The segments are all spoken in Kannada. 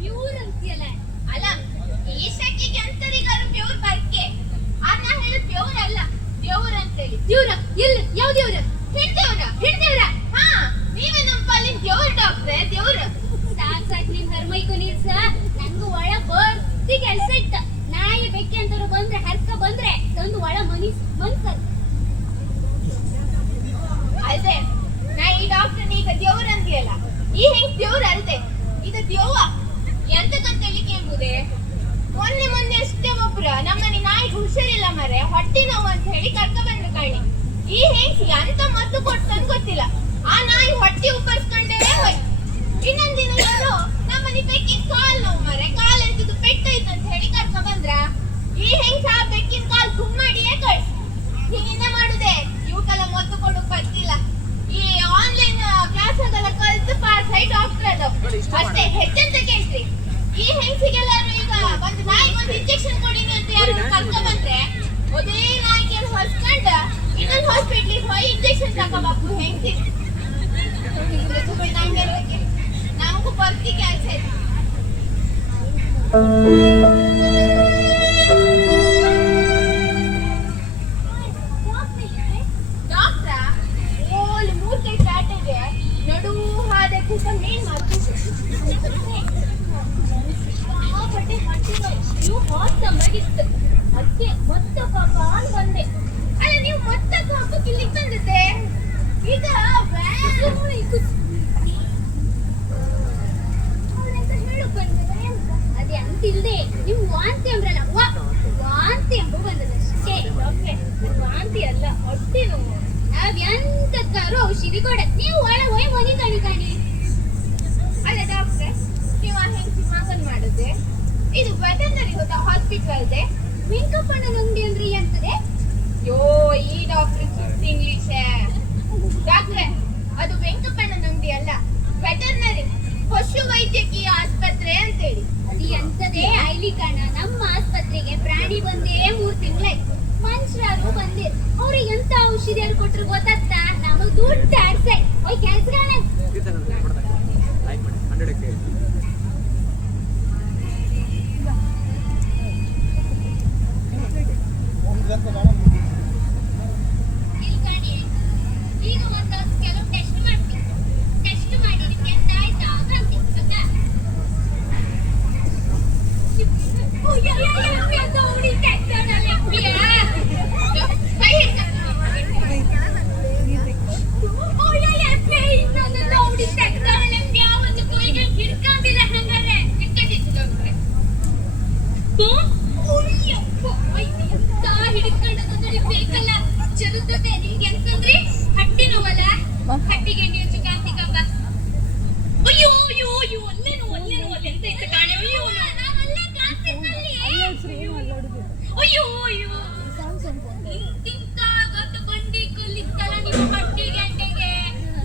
ಪ್ಯೂರ್ ಅಂತೀಯಲ್ಲ. ಅಲ್ಲ, ಈ ಶೆಕೆಗೆ ಅಂತರಿಗಾರು ಪ್ಯೂರ್ ಬರ್ಕೆ. ಅನ್ನ ಹೇಳಿ ಪ್ಯೂರ್ ಅಲ್ಲ, ದೇವ್ರ ಅಂತೇಳಿ. ದೇವ್ರ? ಎಲ್ಲಿ? ಯಾವ ದೇವ್ರ? ಹಿಡ್ದೇವ್ರ. ಹಿಡ್ದೇವ್ರ? ಹಾ, ನೀವೇ ನಮ್ಮ ಪಾಲಿನ ದೇವ್ರ ಡಾಕ್ಟ್ರೆ, ದೇವ್ರ. ಸಾಕ್ ನಿನ್ ಹರ್ಮೈಕು ನೀರ್ಸ. ನಂಗೂ ಒಳ ಬರ್ತಿ ಕೆಲ್ಸ ಇತ್ತ. ನಾಯಿ ಬೆಕ್ಕೆ ಅಂತವ್ರು ಬಂದ್ರೆ ಹರ್ಕ ಬಂದ್ರೆ ತಂದು ಒಳ ಮನ್ಸಲ್. ಅಲ್ದೆ, ನಾ ಈ ಡಾಕ್ಟರ್ನ ಈಗ ದೇವ್ರ ಅಂದಿಯಲ್ಲ, ಈ ಹೆಂಗ್ ದೇವ್ರ ಅಲ್ದೆ, ಈಗ ದೇವ್ವ ಎಂತಕ್ಕಂತ ಹೇಳಿಕೆ ಎಂಬುದೇ. ಮೊನ್ನೆ ಅಷ್ಟೇ ಒಬ್ರ ನಮ್ಮನೆ ನಾಯಿಗೆ ಹುಷಾರಿಲ್ಲ ಮರೆ, ಹೊಟ್ಟೆ ನೋವು ಅಂತ ಹೇಳಿ ಕರ್ಕ ಬಂದ್ರು ಕಾಣಿ. ಈ ಹೆಂಗ್ಸಿ ಅಂತ ಮದ್ದು ಕೊಡ್ತಂದ್ ಗೊತ್ತಿಲ್ಲ, ಆ ನಾಯಿ ಹೊಟ್ಟೆ ಉಪ್ಪರ್ಸ್ಕೊಂಡೇ ಹೋಯ್ತು. ಇನ್ನೊಂದಿನ ಯಾರು ನಮ್ಮನೆ ಬೆಕ್ಕಿನ ಕಾಲ್ ನೋವು ಮರೆ, ಕಾಲ್ ಎಂತದ್ದು ಪೆಟ್ಟೈತೆ ಅಂತ ಹೇಳಿ ಕರ್ಕ ಬಂದ್ರ. ಈ ಹೆಂಗ್ಸ ಆ ಬೆಕ್ಕಿನ ಕಾಲ್ ಗುಮ್ ಮಾಡಿಯೇ ಕಳ್ಸಿ. ಹೀಗಿಂದ ಮಾಡುದೇ, ಇವಕ್ಕೆಲ್ಲ ಮದ್ದು ಕೊಡಕ್ ಬರ್ತಿಲ್ಲ. ಈ ಆನ್ಲೈನ್ ಕ್ಲಾಸ್ ಅದೆಲ್ಲ ಕಲ್ತು ಪಾಸ್ ಆಗಿ ಡಾಕ್ಟರ್ ಅದ ಅಷ್ಟೇ, ಹೆಚ್ಚಂತ ಕೇಳ್ರಿ. ಈ ಹೆಂಗ್ಸಿಗೆಲ್ಲಾರು ಈಗ ಒಂದು ನಾಯಿಗೆ ಒಂದು ಇಂಜೆಕ್ಷನ್ ಕೊಡಿನಿ ಅಂತ ಯಾರು ಕರ್ಕ ಬಂದ್ರೆ ಅದೇ ನಾಯಿಗೆ ಹೊಸ್ಕೊಂಡ ಇನ್ನೊಂದು ಹಾಸ್ಪಿಟ್ಲಿಗೆ ಹೋಗಿ ಇಂಜೆಕ್ಷನ್ ತಗೋಬೇಕು ಹೆಂಗ್ಸಿ. ನಮಗೂ ಬರ್ತಿ ಕೆಲಸ ಇದೆ. ಡಾಕ್ಟ್ರ ಓಲ್ 3 ಕೈ ಫ್ಯಾಟ್ ಇದೆ, ನಡು ಹಾದೆ ಕೂತ್ಕೊಂಡು ಏನ್ ಮಾಡ್ತೀವಿ. ನೀವು ಹಾಟ್ ಮಾಡಿತ್ತು ಅದಕ್ಕೆ ಮತ್ತೆ ಪಾಪ ಅಂತ ಬಂದೆ. ಅಲ್ಲ, ನೀವು ಮತ್ತೆ ಹಾಕಕ್ಕೆ ಇಲ್ಲಿಗೆ ಬಂದಿದ್ದೆ. ಈಗ ಅದೇ ಅಂತಿಲ್ದೆ ನಿಮ್ ವಾಂತಿ ಅಂದ್ರಲ್ಲ, ವಾಂತಿ ಎಂಬ ಬಂದದಷ್ಟೇ. ವಾಂತಿ ಅಲ್ಲ, ಹೊಟ್ಟೆ ನೋವು. ನಾವ್ ಎಂತಕ್ಕಾರು ಔಷಧಿ ಕೊಡ, ನೀವು ಒಳ ಹೋಯ್ ಮನಿ ಕಾಣಿ. ಅಲ್ಲ ಡಾಕ್ಟ್ರೆ, ನೀವು ಆ ಹೆಂಗ್ಸಿ ಮಗನ್ ಮಾಡುದೆ ಇದು ವೆಟರ್ನರಿ ಹಾಸ್ಪಿಟಲ್ ಇದೆ. ವೆಂಕಪ್ಪಣ್ಣನ ಅಂಗಡಿ ಅಂದ್ರೆ ಎಂತದೆ? ಯೋ, ಈ ಡಾಕ್ಟರ್ ಸುತ್ತ ಇಂಗ್ಲಿಷ್. ಡಾಕ್ಟ್ರೆ, ಅದು ವೆಂಕಪ್ಪಣ್ಣನ ಅಂಗಡಿ ಅಲ್ಲ, ವೆಟರ್ನರಿ ಪಶು ವೈದ್ಯಕೀಯ ಆಸ್ಪತ್ರೆ ಅಂತೇಳಿ. ಅದು ಎಂತದೇ ಐಲಿ ಕಾಣ. ನಮ್ಮ ಆಸ್ಪತ್ರೆಗೆ ಪ್ರಾಣಿ ಬಂದೇ 3 ತಿಂಗಳಾಯ್ತು. ಮನುಷ್ಯರು ಬಂದಿರ್, ಅವ್ರಿಗೆ ಎಂತ ಔಷಧಿ ಕೊಟ್ರು ಗೊತ್ತಾಗ್ತ? ನಮಗ್ ದುಡ್ಡು ಆಡ್ಸೆ ಹೋಯ್ ಕೆಲ್ಸಗಾಣ. ಈಗ ಒಂದು ಕೆಲವು ಟೆಸ್ಟ್ ಮಾಡ್ತೀವಿ. ಟೆಸ್ಟ್ ಮಾಡಿ ನಿಮ್ಗೆ ಎಂತ ಆಯ್ತಾ ಅಂತ ಬೇಕಲ್ಲ ಚರುತ್ತದೆ ನಿಮ್ಗೆ ಎಂತಂದ್ರೆ ಹಟ್ಟಿ ನೋವಲ್ಲ, ಹಟ್ಟಿಗೆ ನೀವು ಚುಕಾಂತಿ ಕಬ್ಬ. ಅಯ್ಯೋ ಅಯ್ಯೋ ಅಯ್ಯೋ, ಅಲ್ಲೇನು ಎಂತ ಇತ್ತು ಕಾಣೆ. ಅಯ್ಯೋ ಅಯ್ಯೋ ಅಯ್ಯೋ, ಇಂತಿಂತಾಗದ ಬಂಡಿ ಕಲ್ಲಿತ್ತಲ್ಲ ನಿಮ್ಮ ಹಟ್ಟಿಗೆ ಅಂಡೆಗೆ.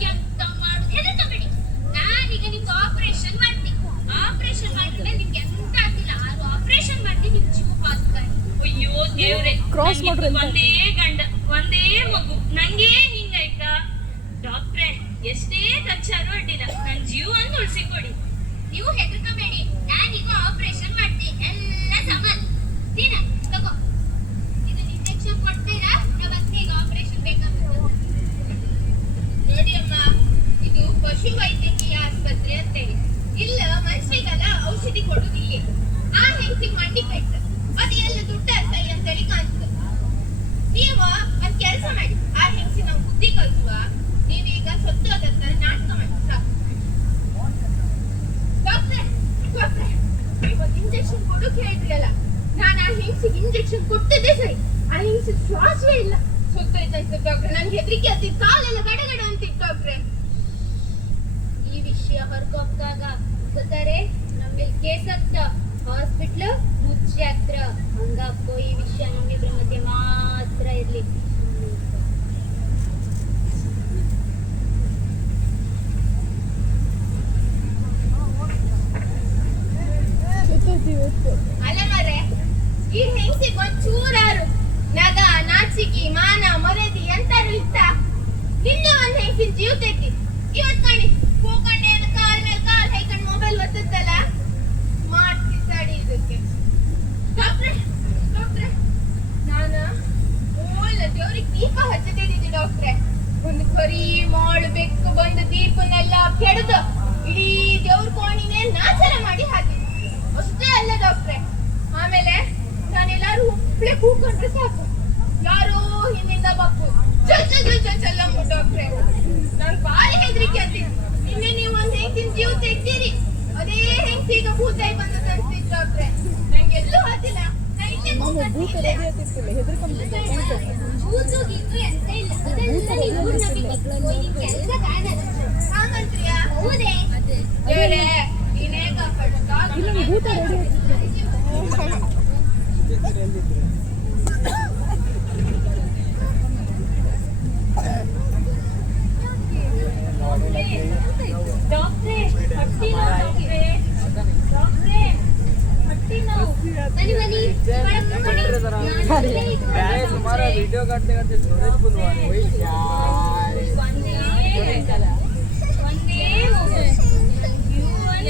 ಎಂತ ಮಾಡುದು ಹೆದರ್ಕಬೇಡಿ, ನಾನೀಗ ನಿಮ್ಗೆ ಆಪರೇಷನ್ ಮಾಡ್ತೀನಿ. ಆಪರೇಷನ್ ಮಾಡಿದ್ಮೇಲೆ ನಿಮ್ಗೆ ಎಂತ ಆಗ್ತಿಲ್ಲ, ಅದು ಆಪರೇಷನ್ ಮಾಡಿ ನಿಮ್ ಜೀವ ಹಾಕ್ತಾರೆ. ಅಯ್ಯೋ ದೇವ್ರೆ, ಒಂದೇ ಗಂಡ ಒಂದೇ ಮಗು, ನಂಗೆ ಹಿಂಗಾಯ್ತಾ? ಡಾಕ್ಟ್ರೆ, ಎಷ್ಟೇ ಖರ್ಚಾರು ಅಡ್ಡಿಲ್ಲ, ನನ್ ಜೀವ ಅಂತ ಉಳಿಸಿಕೊಡಿ. ನೀವು ಹೆದರ್ಕಬೇಡಿ, ನಾನೀಗ ಆಪರೇಷನ್ ಮಾಡ್ತೀನಿ, ಎಲ್ಲ ಸಮಾನ. ದಿನ ತಗೋ, ಇದು ಇಂಜೆಕ್ಷನ್ ಕೊಡ್ತೀರಾ? ನಾವತ್ತೆ ಈಗ ಆಪರೇಷನ್ ಬೇಕಾಗ್ತದೆ. ನೋಡಿ ಅಮ್ಮ, ಇದು ಪಶು ವೈದ್ಯಕೀಯ ಆಸ್ಪತ್ರೆ ಅಂತೇಳಿ. ಇಲ್ಲ ಮನುಷ್ಯರಿಗೆಲ್ಲ ಔಷಧಿ ಕೊಡುದು ಇಲ್ಲಿ. ಆ ಹೆಂಗ್ಸಿಗೆ ಮಂಡಿ ಪೆಟ್ಟು, ಅದು ಎಲ್ಲ ದುಡ್ಡು ಅರ್ಸೈ ಅಂತೇಳಿ ಕಾಣ್ತದೆ. ನೀವು ಒಂದ್ ಕೆಲಸ ಮಾಡಿ, ಆ ಹೆಂಗ್ಸಿ ನಾವು ಬುದ್ಧಿ ಕಲಿಸುವ. ನೀವೀಗ ಸತ್ತು ಅದರ ನಾಟಕ ಮಾಡಿ ಸಾಕು. ಡಾಕ್ಟ್ರೆ, ಇವತ್ತು ಇಂಜೆಕ್ಷನ್ ಕೊಡೋಕೆ ಹೇಳಿದ್ರಲ್ಲ, ನಾನು ಆ ಹೆಂಗ್ಸಿಗೆ ಇಂಜೆಕ್ಷನ್ ಕೊಟ್ಟಿದ್ದೆ ಸರಿ, ಆ ಹೆಂಗ್ಸಿಗೆ ಶ್ವಾಸವೇ ಇಲ್ಲ. ಸುತ್ತಾಯ್ತಾಯ್ತು ಡಾಕ್ಟ್ರೆ, ನನ್ಗೆ ಹೆದರಿಕೆ ಆಗ್ತಿತ್ತು, ಕಾಲೆಲ್ಲ ಗಡಗಡ ಅಂತಿತ್ತು ಡಾಕ್ಟ್ರೆ. ಈ ವಿಷಯ ಹೊರಗೋಗ್ದಾಗ ಗೊತ್ತಾರೆ ನಮ್ಗೆ ಕೇಸತ್ತ ಹಾಸ್ಪಿಟ್ಲ್ ಮುಚ್ಚಾತ್ರ. ಹಂಗಪ್ಪೋ ಈ ವಿಷಯ ನಮ್ಮಿಬ್ರ ಮಧ್ಯೆ ಮಾತ್ರ ಇರ್ಲಿ. ಅಲ್ಲ ಮರೆ, ಈ ಹೆಂಗ್ಸಿಗೆ ಒಂಚೂರಾರು ನಗ ನಾಚಿಕೆ ಮಾನ ಮರ್ಯಾದೆ ಎಂತಾರು ಇತ್ತ? ನಿನ್ನೆ ಒಂದ್ ಹೆಂಗ್ಸಿನ ಜೀವ ತೆಗ್ದಿ, ಇವತ್ ಕಣಿ ಹೋಗಣ್ಣೆ ಕಾಲ್ ಮೇಲೆ ಕಾಲ್ ಹೈಕಂಡ್ ಮೊಬೈಲ್ ಒತ್ತತ್ತಲ್ಲ. ಕೂಕೊಂಡ್ರೆ ಸಾಕು ಯಾರೋ ಹಿಂದಿಂದ ಬಪ್ಪು ಚಲ್ ಚಲ್ ಚಲ್ ಚಲ್ ಚಲ್ ಅಂಬು ಡಾಕ್ಟ್ರೆ ನನ್ ಬಾರಿ ಹೆದರಿಕೆ ಅಂತೀನಿ ನಿನ್ನೆ ನೀವು ಒಂದ್ ಹೆಂಗಸಿನ ಜೀವ ತೆಗ್ದಿರಿ ಅದೇ ಹೆಂಗಸಿ ಈಗ ಭೂತಾಯಿ ಬಂದ ಅನ್ಸ್ತಿತ್ತು ಡಾಕ್ಟ್ರೆ ನಂಗೆಲ್ಲೂ ಆತಿಲ್ಲ ನಾ ಇಲ್ಲೇ ಕೂತ್ಕೊಂಡಿದ್ದೆ ಭೂತು ಗೀತು ಎಂತ ಇಲ್ಲ ಅದೆಲ್ಲ ನೀವು ನಂಬಿಕೆ ಹೋಗಿ ಕೆಲಸ ಕಾಣಲ್ಲ ಹಾಗಂತ್ರಿಯಾ ಹೌದೇ ಹೇಳೆ ನೀನೇ ಕಾಪಾಡು ಡಾಕ್ಟ್ರೇ ಹೊಟ್ಟಿ ನೋವು ಡಾಕ್ಟ್ರೇ ಹೊಟ್ಟಿ ನೋವು ಬನ್ನಿ ಬನ್ನಿ तुम्हारा वीडियो करते करते स्टोरेज फुल हुआ है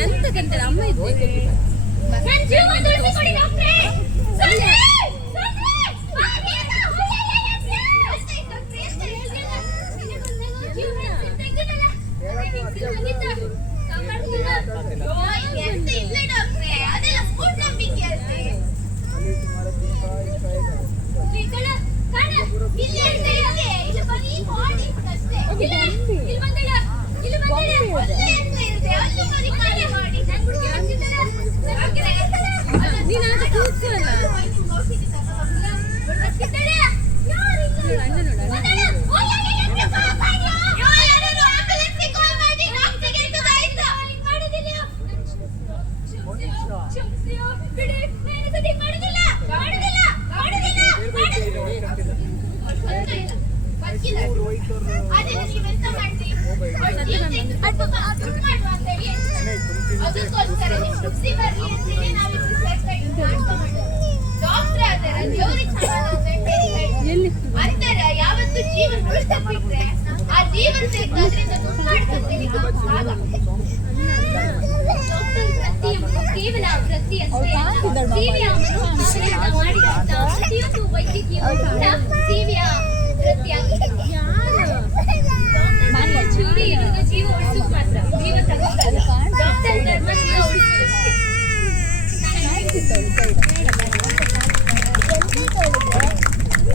ಎಂತಕ್ಕಂತ ಅಮ್ಮ ಇದ್ದು ನನ್ನ ಜೀವ ಉಳಿಸಿಕೊಡಿ ಡಾಕ್ಟ್ರೇ ಸೊನ್ನೆ ಅಂತರ ಯಾವತ್ತು ಜೀವನ ಉಳಿಸಬಿಟ್ರೆ ಆ ಜೀವನ ಅದರಿಂದ ದುಡ್ಡು ಮಾಡ್ಕೊಂತೀನಿ ಕೇವಲ ವೃತ್ತಿ ಅಷ್ಟೇ ಅಲ್ಲ. ಸೇವೆಯ ಮನೋಭಾವನೆಯಿಂದ ಮಾಡಿದಂತಹ ಪ್ರತಿಯೊಂದು ವೈದ್ಯಕೀಯ ಕೂಡ